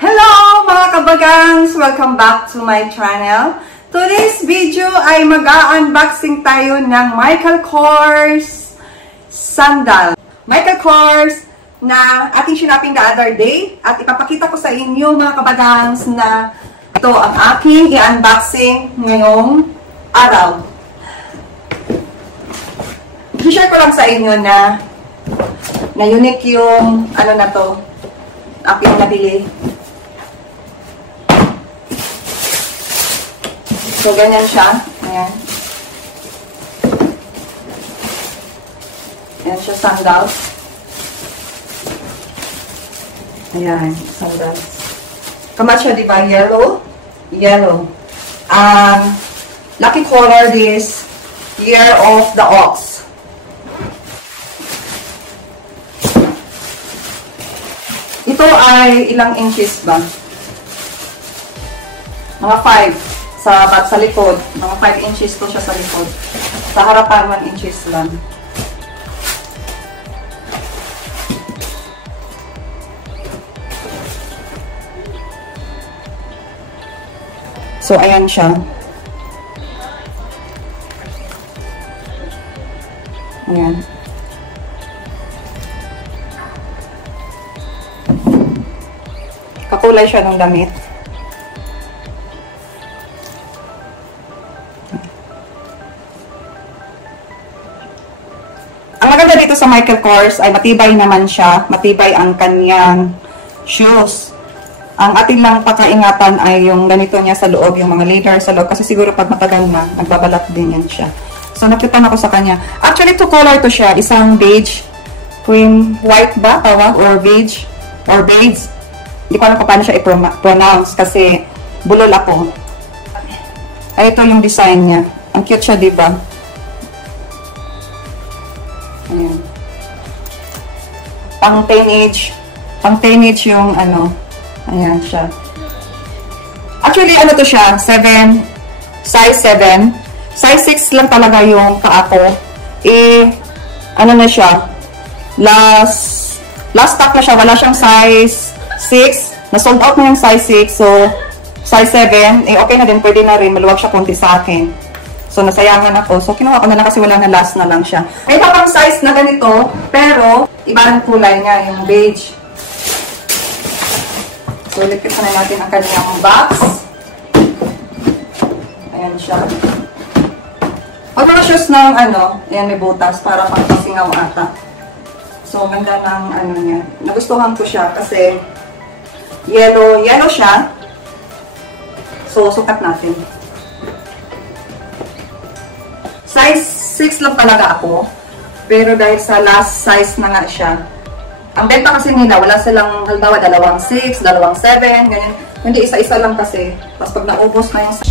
Hello mga kabagangs! Welcome back to my channel. Today's video ay mag-unboxing tayo ng Michael Kors sandal. Michael Kors na ating shinaping the other day at ipapakita ko sa inyo mga kabagangs na ito ang aking i-unboxing ngayong araw. I-share ko lang sa inyo na unique yung ano na to aking nabili. So, ganyan siya. Ayan. Ayan siya, sandals. Ayan, sandals. Kamat siya, diba? Yellow. Yellow. Lucky color this Year of the Ox. Ito ay ilang inches ba? Mga 5. Sa likod, mga 5 inches to siya sa likod. Sa harapan, 1 inches lang. So, ayan siya. Ayan. Kakulay siya ng damit. Ang maganda dito sa Michael Kors ay matibay naman siya. Matibay ang kanyang shoes. Ang ating lang pakaingatan ay yung ganito niya sa loob, yung mga leather sa loob. Kasi siguro pag matagal na, nagbabalat din yan siya. So, nakitan ako sa kanya. Actually, two color to siya. Isang beige, cream white ba tawag? Or beige? Or beige? Hindi ko alam kung paano siya i-pronounce kasi bulol ako. Ay, ito yung design niya. Ang cute siya, diba? Ayan. Pang-teenage yung ano. Ayan siya. Actually, ano to siya? Size 7. Size 6 lang talaga yung paa ko. Ano na siya? Last stock na siya. Wala siyang size 6. Na-sold out na yung size 6. So, size 7. Okay na din. Pwede na rin. Maluwag siya konti sa akin. So, nasayangan ako. So, kinuha ko na lang kasi wala na, last na lang siya. May iba pang size na ganito, pero iba ang kulay niya, yung beige. So, lipit na natin ang kanyang box. Ayan siya. Pag mga shoes ng ano, ayan may butas para pang pasingaw ata. So, ganda ng ano niya. Nagustuhan ko siya kasi yellow siya. So, sukat natin. Size 6 lang talaga ako. Pero dahil sa last size na nga siya. Ang benta kasi nila, wala silang halimbawa 2.6, 2.7, ganyan. Hindi, isa-isa lang kasi. Tapos pag naubos na yung size.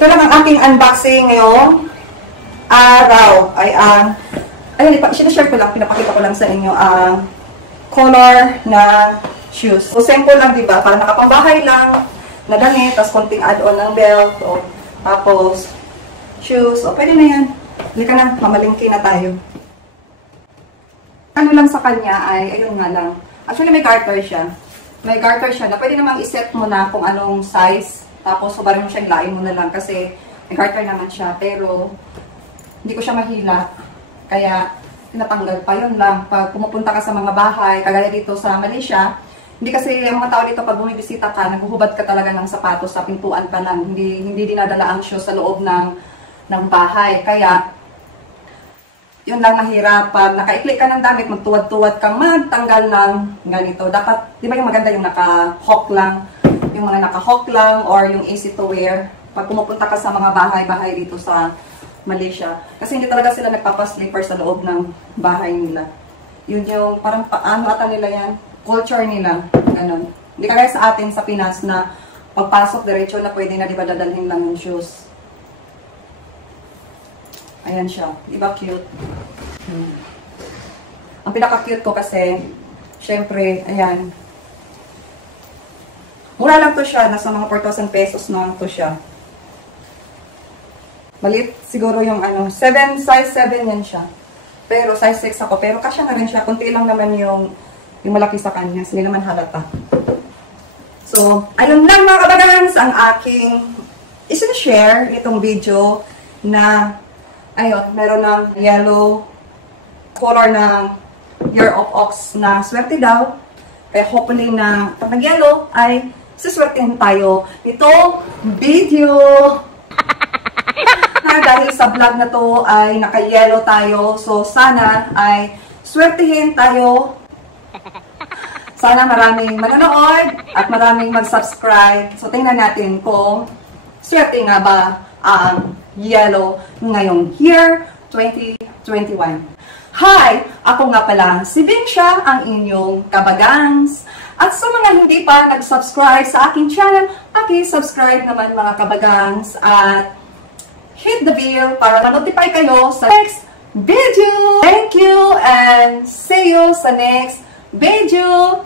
Ito lang ang aking unboxing ngayong araw. Ayun, sinashare ko lang, pinapakita ko lang sa inyo ang color na shoes. So, simple lang, diba? Para nakapambahay lang. na damit, tapos konting add-on ng belt, o tapos shoes, o pwede na yan. Hindi ka na, mamalingki na tayo. Ano lang sa kanya ay, ayun nga lang. Actually, may garter siya. May garter siya na pwede namang iset mo na kung anong size. Tapos, subarin mo siya, ilain mo na lang kasi may garter naman siya. Pero, hindi ko siya mahila. Kaya, tinatanggal pa. Yun lang. Pag pumupunta ka sa mga bahay, kagaya dito sa Malaysia, hindi kasi ang mga tao dito pag bumibisita ka, naghuhubad ka talaga ng sapatos sa pintuan pa lang. Hindi dinadala ang shoes sa loob ng bahay. Kaya, yun lang mahirap. Pag nakaikli ka ng damit, magtuwad-tuwad kang magtanggal ng ganito. Dapat, di ba yung maganda yung naka-hook lang? Yung mga naka-hook lang or yung easy to wear. Pag pumupunta ka sa mga bahay-bahay dito sa Malaysia. Kasi hindi talaga sila nagpapaslipper sa loob ng bahay nila. Yun yung parang paano ata nila yan? Culture nila. Ganon. Hindi kagaya sa atin sa Pinas na pagpasok diretso na pwede na di ba dadalhin lang yung shoes. Ayan siya. Di ba cute? Ang pinaka-cute ko kasi, syempre, ayan. Mura lang to siya. Nasa mga 4,000 pesos na to siya. Malit siguro yung size 7 yan siya. Pero size 6 ako. Pero kasya na rin siya. Kunti lang naman yung malaki sa kanya. Hindi naman halata. So, ayun lang mga kabagans ang aking isi-share itong video na ayun, meron ng yellow color ng Year of Ox na swerte daw. Kaya hopefully na pag nag-yellow ay siswertehin tayo nitong video. Dahil sa vlog na to ay naka-yellow tayo. So sana ay swertehin tayo. Sana maraming manonood at maraming mag-subscribe. So tingnan natin kung swerte nga ba ang yellow ngayong year 2021. Hi! Ako nga pala si Bingsha, ang inyong kabagangs. At sa mga hindi pa nag-subscribe sa aking channel, paki-subscribe naman mga kabagangs at hit the bell para ma-notify kayo sa next video. Thank you and see you sa next video.